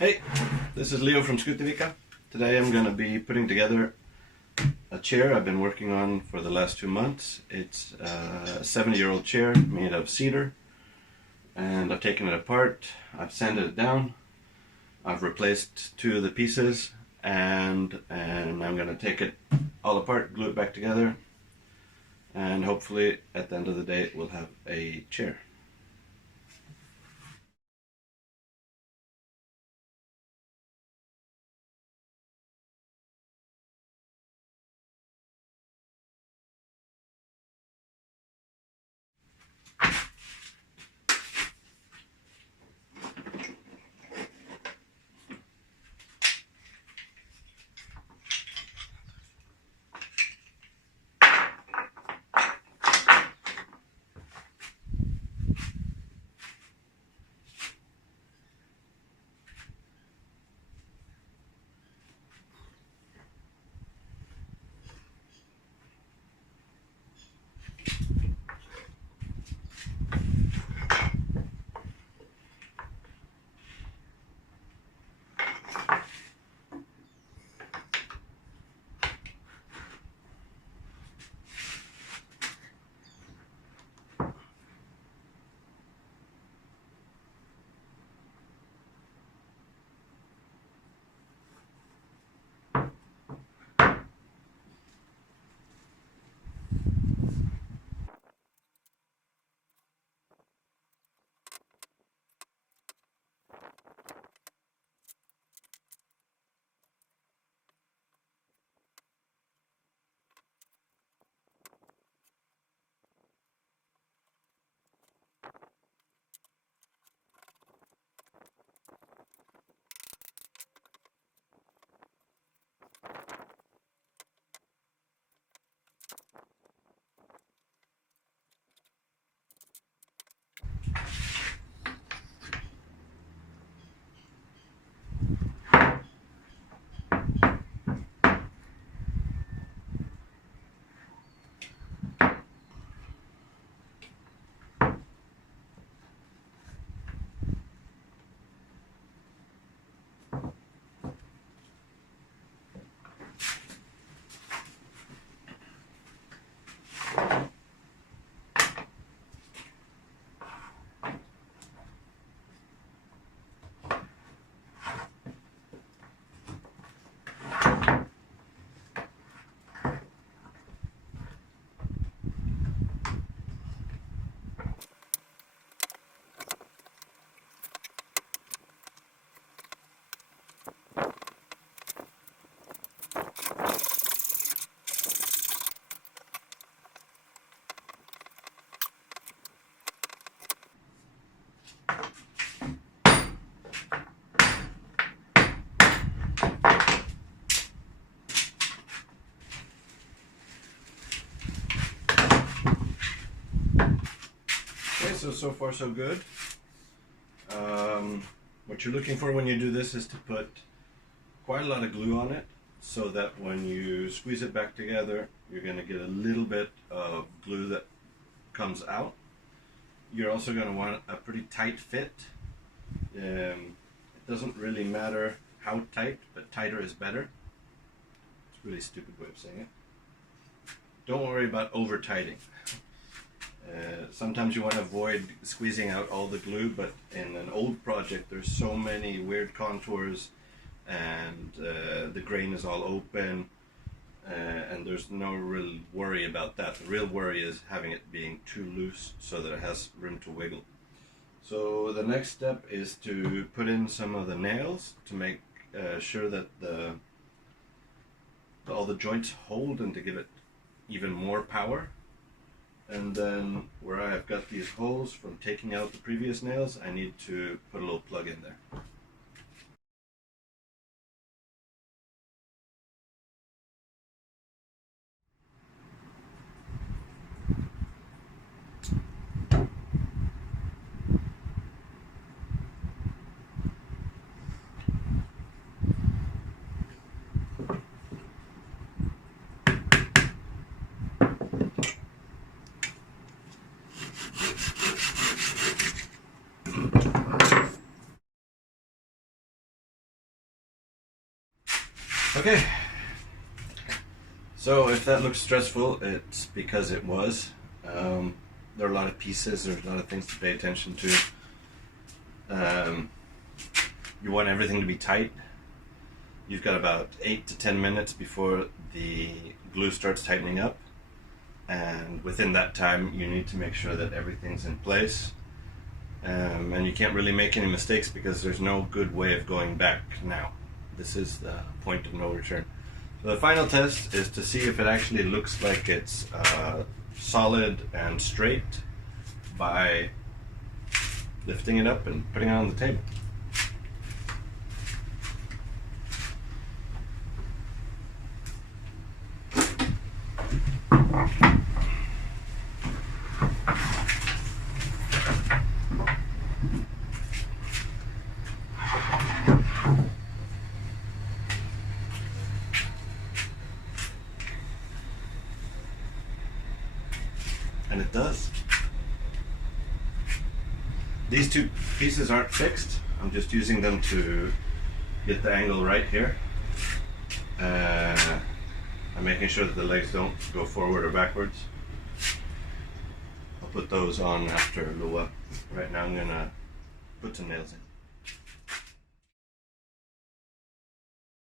Hey, this is Leo from Skutevika. Today I'm going to be putting together a chair I've been working on for the last 2 months. It's a 70-year-old chair made of cedar, and I've taken it apart, I've sanded it down, I've replaced 2 of the pieces, and I'm going to take it all apart, glue it back together, and hopefully at the end of the day we'll have a chair. Okay, so far so good. What you're looking for when you do this is to put quite a lot of glue on it, so that when you squeeze it back together, you're going to get a little bit of glue that comes out. You're also going to want a pretty tight fit. It doesn't really matter how tight, but tighter is better. It's a really stupid way of saying it. Don't worry about over tightening. Sometimes you want to avoid squeezing out all the glue, but in an old project there's so many weird contours, and the grain is all open, and there's no real worry about that. The real worry is having it being too loose so that it has room to wiggle. So the next step is to put in some of the nails to make sure that all the joints hold, and to give it even more power. And then where I've got these holes from taking out the previous nails, I need to put a little plug in there. Okay, so if that looks stressful, it's because it was. There are a lot of pieces, there's a lot of things to pay attention to. You want everything to be tight. You've got about 8 to 10 minutes before the glue starts tightening up, and within that time you need to make sure that everything's in place. And you can't really make any mistakes because there's no good way of going back now. This is the point of no return. So the final test is to see if it actually looks like it's solid and straight by lifting it up and putting it on the table. And it does. These two pieces aren't fixed. I'm just using them to get the angle right here. I'm making sure that the legs don't go forward or backwards. I'll put those on after Lua. Right now I'm gonna put some nails in.